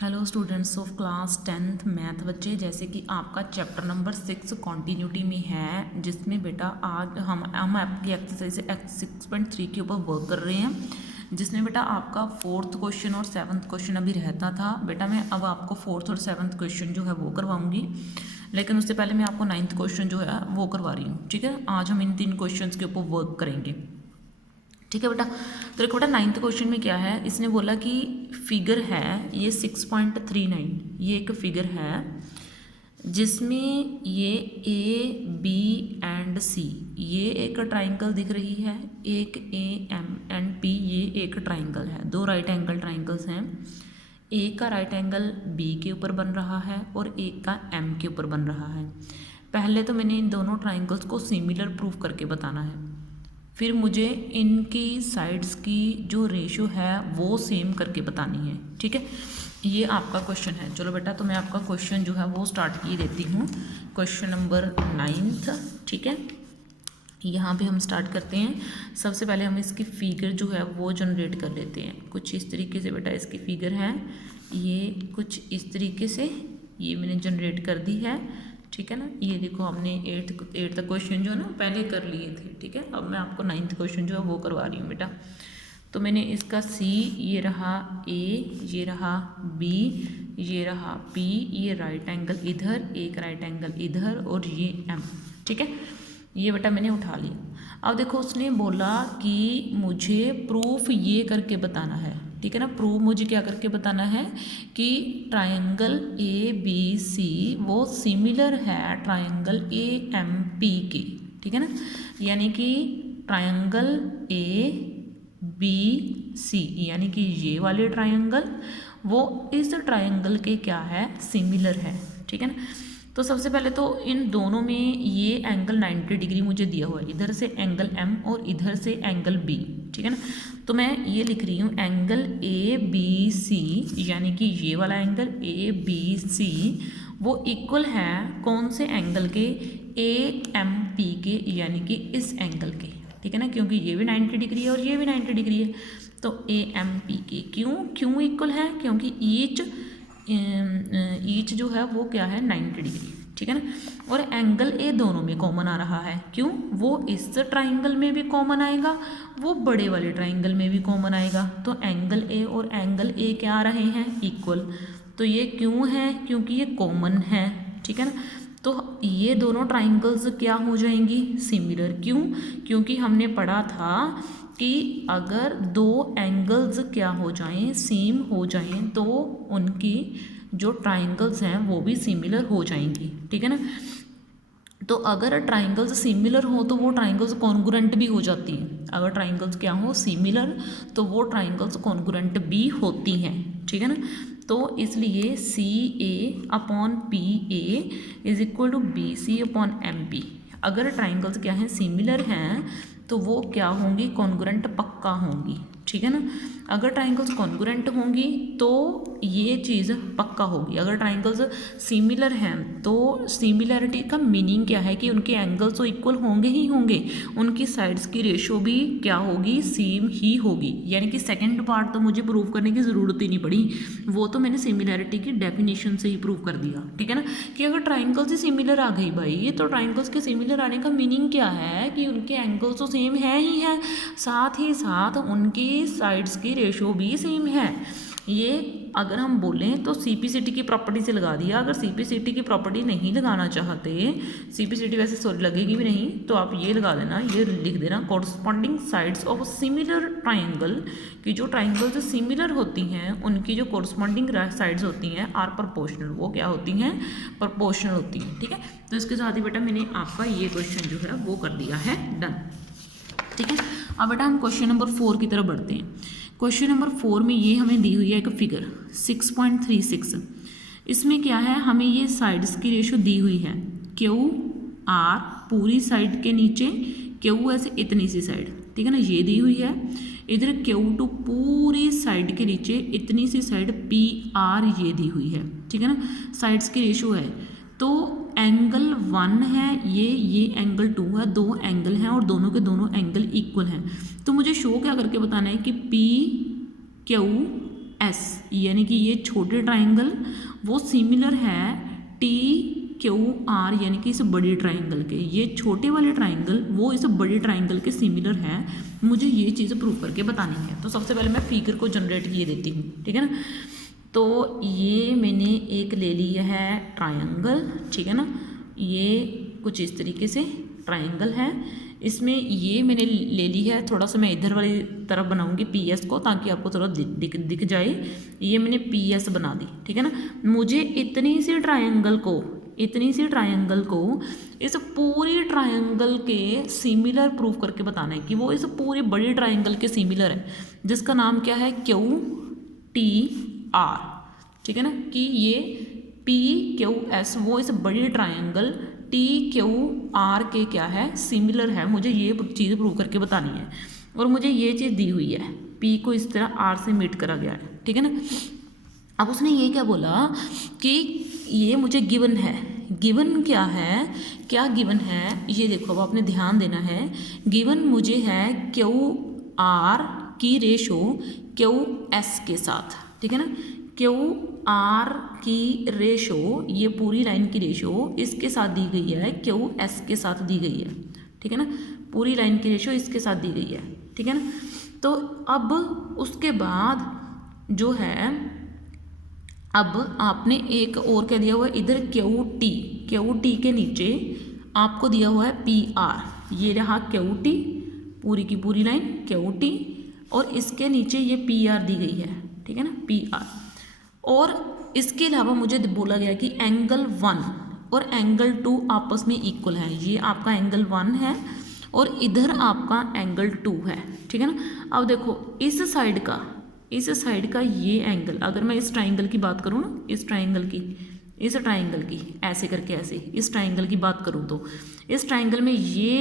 Hello students of class 10th math बच्चे, जैसे कि आपका चैप्टर नंबर 6 कॉन्टीन्यूटी में है, जिसमें बेटा आज हम आपकी एक्सरसाइज 6.3 के ऊपर वर्क कर रहे हैं, जिसमें बेटा आपका 4th क्वेश्चन और 7th क्वेश्चन अभी रहता था। बेटा मैं अब आपको 4th और 7th क्वेश्चन जो है वो करवाऊंगी, लेकिन उससे पहले मैं आपको 9th क्वेश्चन जो है वो करवा रही हूँ। ठीक है, आज हम इन 3 क्वेश्चन के ऊपर वर्क करेंगे। ठीक है बेटा, तो देखो बेटा 9th क्वेश्चन में क्या है, इसने बोला कि फिगर है ये 6.39, ये एक फिगर है जिसमें ये ए बी एंड सी ये एक ट्राइंगल दिख रही है, एक ए एम एंड पी ये एक ट्राइंगल है, दो राइट एंगल ट्राइंगल्स हैं। एक का राइट एंगल बी के ऊपर बन रहा है और एक का एम के ऊपर बन रहा है। पहले तो मैंने इन दोनों ट्राइंगल्स को सिमिलर प्रूफ करके बताना है, फिर मुझे इनकी साइड्स की जो रेशो है वो सेम करके बतानी है। ठीक है, ये आपका क्वेश्चन है। चलो बेटा, तो मैं आपका क्वेश्चन जो है वो स्टार्ट किए देती हूँ। Question number 9th। ठीक है, यहाँ पे हम स्टार्ट करते हैं। सबसे पहले हम इसकी फिगर जो है वो जनरेट कर लेते हैं। कुछ इस तरीके से बेटा इसकी फिगर है, ये कुछ इस तरीके से ये मैंने जनरेट कर दी है। ठीक है ना, ये देखो हमने एट्थ क्वेश्चन जो है ना पहले कर लिए थे। ठीक है, अब मैं आपको 9th क्वेश्चन जो है वो करवा रही हूँ बेटा। तो मैंने इसका सी, ये रहा ए, ये रहा बी, ये रहा पी, ये राइट एंगल इधर, एक राइट एंगल इधर और ये एम। ठीक है, ये बेटा मैंने उठा लिया। अब देखो उसने बोला कि मुझे प्रूफ ये करके बताना है। ठीक है ना, प्रूफ मुझे क्या करके बताना है कि ट्रायंगल ए बी सी वो सिमिलर है ट्रायंगल ए एम पी की। ठीक है ना, यानी कि ट्रायंगल ए बी सी यानी कि ये वाले ट्रायंगल वो इस ट्रायंगल के क्या है, सिमिलर है। ठीक है ना, तो सबसे पहले तो इन दोनों में ये एंगल 90 डिग्री मुझे दिया हुआ है, इधर से एंगल एम और इधर से एंगल बी। ठीक है ना, तो मैं ये लिख रही हूँ एंगल ए बी सी यानी कि ये वाला एंगल ए बी सी वो इक्वल है कौन से एंगल के, ए एम पी के यानी कि इस एंगल के। ठीक है ना, क्योंकि ये भी 90 डिग्री है और ये भी 90 डिग्री है, तो ए एम पी के क्यों इक्वल है, क्योंकि ईच जो है वो क्या है 90 डिग्री। ठीक है ना, और एंगल ए दोनों में कॉमन आ रहा है, क्यों, वो इस ट्राइंगल में भी कॉमन आएगा, वो बड़े वाले ट्राइंगल में भी कॉमन आएगा। तो एंगल ए और एंगल ए क्या आ रहे हैं, इक्वल। तो ये क्यों है, क्योंकि ये कॉमन है। ठीक है ना, तो ये दोनों ट्राइंगल्स क्या हो जाएंगी, सिमिलर। क्यों, क्योंकि हमने पढ़ा था कि अगर दो एंगल्स क्या हो जाएं, सेम हो जाएं, तो उनकी जो ट्राइंगल्स हैं वो भी सिमिलर हो जाएंगी। ठीक है ना, तो अगर ट्राइंगल्स सिमिलर हो तो वो ट्राइंगल्स कॉन्ग्रुएंट भी हो जाती हैं। अगर ट्राइंगल्स क्या हो, सिमिलर, तो वो ट्राइंगल्स कॉन्ग्रुएंट भी होती हैं। ठीक है ना, तो इसलिए C A upon P A is equal to B C upon M P. अगर ट्राइंगल्स क्या हैं, सिमिलर हैं, तो वो क्या होंगी, कॉन्ग्रुएंट पक्का होंगी। ठीक है ना, अगर ट्राइंगल्स कॉन्ग्रुएंट होंगी तो ये चीज़ पक्का होगी। अगर ट्राइंगल्स सिमिलर हैं तो सिमिलैरिटी का मीनिंग क्या है कि उनके एंगल्स तो इक्वल होंगे ही होंगे, उनकी साइड्स की रेशो भी क्या होगी, सेम ही होगी। यानी कि सेकंड पार्ट तो मुझे प्रूव करने की ज़रूरत ही नहीं पड़ी, वो तो मैंने सिमिलैरिटी की डेफिनेशन से ही प्रूव कर दिया। ठीक है ना, कि अगर ट्राइंगल्स ही सिमिलर आ गई भाई, तो ट्राइंगल्स के सिमिलर आने का मीनिंग क्या है कि उनके एंगल्स तो सेम है ही है, साथ ही साथ उनकी साइड्स की रेशो भी सेम है। ये अगर हम बोलें तो सीपीसीटी की प्रॉपर्टी से लगा दिया। अगर सीपीसीटी की प्रॉपर्टी नहीं लगाना चाहते, सीपीसीटी वैसे सॉरी लगेगी भी नहीं, तो आप ये लगा देना, ये लिख देना, corresponding sides of similar triangle, कि जो ट्राइंगल जो सिमिलर होती हैं उनकी जो कॉरस्पॉन्डिंग साइड्स होती हैं आर प्रोपोर्शनल, वो क्या होती हैं, प्रोपोर्शनल होती हैं। ठीक है, तो इसके साथ ही बेटा मैंने आपका ये क्वेश्चन जो है वो कर दिया है डन। ठीक है, अब बेटा हम क्वेश्चन नंबर 4 की तरफ बढ़ते हैं। क्वेश्चन नंबर 4 में ये हमें दी हुई है एक फिगर 6.36। इसमें क्या है, हमें ये साइड्स की रेशो दी हुई है, क्यू आर पूरी साइड के नीचे, क्यू ऐसे इतनी सी साइड। ठीक है ना, ये दी हुई है, इधर क्यू टू पूरी साइड के नीचे इतनी सी साइड पी आर ये दी हुई है। ठीक है ना, साइड्स की रेशो है, तो एंगल 1 है, ये एंगल 2 है, दो एंगल हैं और दोनों के दोनों एंगल इक्वल हैं। तो मुझे शो क्या करके बताना है कि पी क्यू एस, यानी कि ये छोटे ट्राइंगल वो सिमिलर है टी क्यू आर यानी कि इस बड़ी ट्राइंगल के, ये छोटे वाले ट्राइंगल वो इस बड़ी ट्राइंगल के सिमिलर है। मुझे ये चीज़ प्रूव करके बतानी है। तो सबसे पहले मैं फिगर को जनरेट किए देती हूँ, ठीक है ना। तो ये मैंने एक ले लिया है ट्राइंगल, ठीक है ना। ये कुछ इस तरीके से ट्राइंगल है, इसमें ये मैंने ले ली है, थोड़ा सा मैं इधर वाली तरफ बनाऊंगी पी एस को ताकि आपको थोड़ा दिख जाए। ये मैंने पी एस बना दी, ठीक है ना। मुझे इतनी सी ट्राइंगल को इस पूरी ट्राइंगल के सिमिलर प्रूफ करके बताना है कि वो इस पूरी बड़ी ट्राइंगल के सिमिलर है, जिसका नाम क्या है क्यू टी आर, ठीक है ना। कि ये पी क्यू एस वो इस बड़ी ट्राइंगल टी क्यू आर के क्या है सिमिलर है। मुझे ये चीज़ प्रूव करके बतानी है और मुझे ये चीज़ दी हुई है, पी को इस तरह आर से मीट करा गया है, ठीक है ना। अब उसने ये क्या बोला कि ये मुझे गिवन है, गिवन क्या है, क्या गिवन है ये देखो, अब आपने ध्यान देना है। गिवन मुझे है क्यू आर की रेशो क्यू एस के साथ, ठीक है ना। क्यू आर की रेशो, ये पूरी लाइन की रेशो इसके साथ दी गई है, क्यू एस के साथ दी गई है, ठीक है ना। पूरी लाइन की रेशो इसके साथ दी गई है, ठीक है ना। तो अब उसके बाद जो है, अब आपने एक और क्या दिया हुआ है इधर क्यू टी के नीचे आपको दिया हुआ है पी आर, ये रहा क्यू टी पूरी की पूरी लाइन क्यू टी, और इसके नीचे ये पी आर दी गई है, ठीक है ना, पी आर। और इसके अलावा मुझे बोला गया कि एंगल 1 और एंगल 2 आपस में इक्वल है। ये आपका एंगल 1 है और इधर आपका एंगल 2 है, ठीक है ना। अब देखो इस साइड का ये एंगल, अगर मैं इस ट्राइंगल की बात करूँ ना, इस ट्राइंगल की ऐसे करके ऐसे इस ट्राइंगल की बात करूँ तो इस ट्राइंगल में ये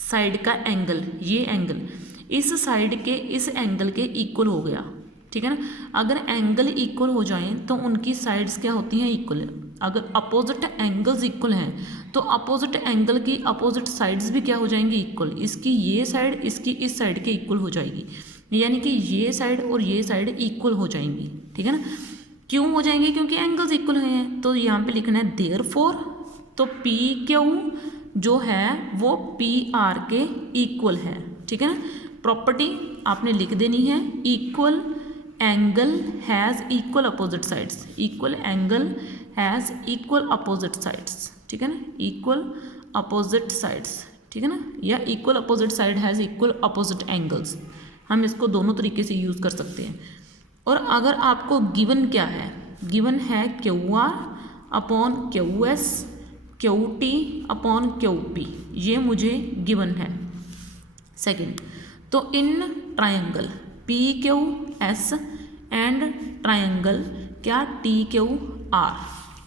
साइड का एंगल, ये एंगल इस साइड के इस एंगल के इक्वल हो गया, ठीक है ना। अगर एंगल इक्वल हो जाएं तो उनकी साइड्स क्या होती हैं इक्वल। अगर अपोजिट एंगल्स इक्वल हैं तो अपोजिट एंगल की अपोजिट साइड्स भी क्या हो जाएंगी इक्वल। इसकी ये साइड इसकी इस साइड के इक्वल हो जाएगी, यानी कि ये साइड और ये साइड इक्वल हो जाएंगी, ठीक है ना। क्यों हो जाएंगे, क्योंकि एंगल्स इक्वल हैं। तो यहाँ पे लिखना है देयरफॉर, तो पी क्यू जो है वो पी आर के इक्वल है, ठीक है ना। प्रॉपर्टी आपने लिख देनी है, equal angle has equal opposite sides, equal angle has equal opposite sides, ठीक है ना, इक्वल अपोजिट साइड्स, ठीक है ना, या equal opposite side has equal opposite angles. हम इसको दोनों तरीके से यूज़ कर सकते हैं। और अगर आपको गिवन क्या है, गिवन है Q R upon Q S Q T upon Q P, ये मुझे गिवन है। सेकंड, तो in triangle P Q S and triangle क्या टी क्यू आर,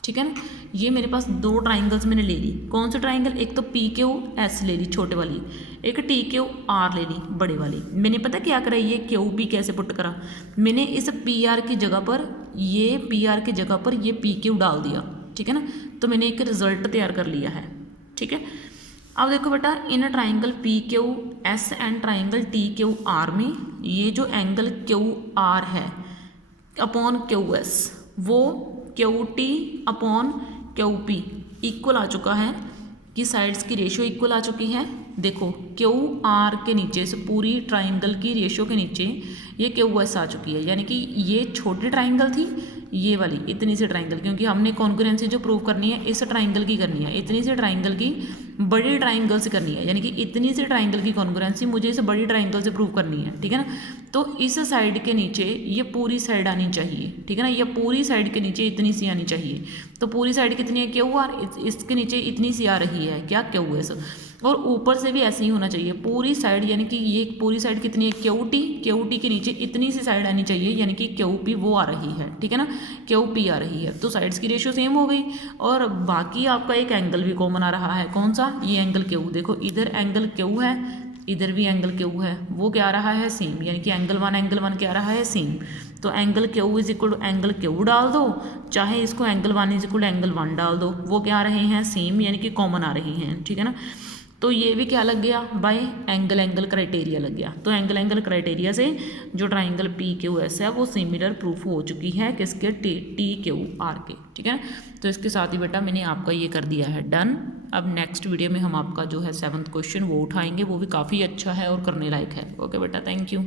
ठीक है ना। ये मेरे पास दो ट्राइंगल्स मैंने ले ली। कौन सी ट्राइंगल, एक तो पी क्यू एस ले ली छोटे वाली, एक टी क्यू आर ले ली बड़े वाली। मैंने पता क्या करा, ये क्यू पी कैसे पुट करा, मैंने इस पी आर की जगह पर ये पी आर की जगह पर ये पी क्यू डाल दिया, ठीक है ना। तो मैंने एक रिजल्ट तैयार कर लिया है, ठीक है। अब देखो बेटा, इन triangle P Q S and triangle T Q R में ये जो एंगल क्यू आर है अपॉन क्यू एस वो Q T upon Q P equal आ चुका है, कि साइड्स की रेशियो इक्वल आ चुकी है। देखो क्यू आर के नीचे से पूरी ट्राइंगल की रेशियो के नीचे ये क्यू एस आ चुकी है, यानी कि ये छोटी ट्राइंगल थी, ये वाली इतनी सी ट्राइंगल, क्योंकि हमने कॉन्ग्रुएंसी जो प्रूव करनी है इस ट्राइंगल की करनी है, इतनी सी ट्राइंगल की बड़ी ट्राइंगल से करनी है, यानी कि इतनी सी ट्राइंगल की कॉन्ग्रुएंसी मुझे इस बड़ी ट्राइंगल से प्रूव करनी है, ठीक है ना। तो इस साइड के नीचे ये पूरी साइड आनी चाहिए, ठीक है ना, ये पूरी साइड के नीचे इतनी सी आनी चाहिए। तो पूरी साइड कितनी है, क्यू आर, इसके नीचे इतनी सी आ रही है क्या, क्यू एस, और ऊपर से भी ऐसे ही होना चाहिए पूरी साइड, यानी कि ये पूरी साइड कितनी है, क्यू टी के नीचे इतनी सी साइड आनी चाहिए, यानी कि क्यू पी वो आ रही है, ठीक है ना, क्यू पी आ रही है। तो साइड्स की रेशियो सेम हो गई, और बाकी आपका एक एंगल भी कॉमन आ रहा है। कौन सा, ये एंगल क्यू, देखो इधर एंगल क्यू है, इधर भी एंगल क्यू है, वो क्या आ रहा है, सेम, यानी कि एंगल वन क्या आ रहा है, सेम। तो angle Q is equal to angle Q डाल दो, चाहे इसको angle one is equal to angle one डाल दो, वो क्या आ रहे हैं, सेम, यानी कि कॉमन आ रही हैं, ठीक है ना। तो ये भी क्या लग गया, बाय एंगल क्राइटेरिया लग गया। तो एंगल क्राइटेरिया से जो ट्राइंगल पी क्यू एस है वो सिमिलर प्रूफ हो चुकी है किसके, टी क्यू आर के, ठीक है। तो इसके साथ ही बेटा मैंने आपका ये कर दिया है डन। अब नेक्स्ट वीडियो में हम आपका जो है 7th क्वेश्चन वो उठाएंगे, वो भी काफ़ी अच्छा है और करने लायक है। ओके बेटा, थैंक यू।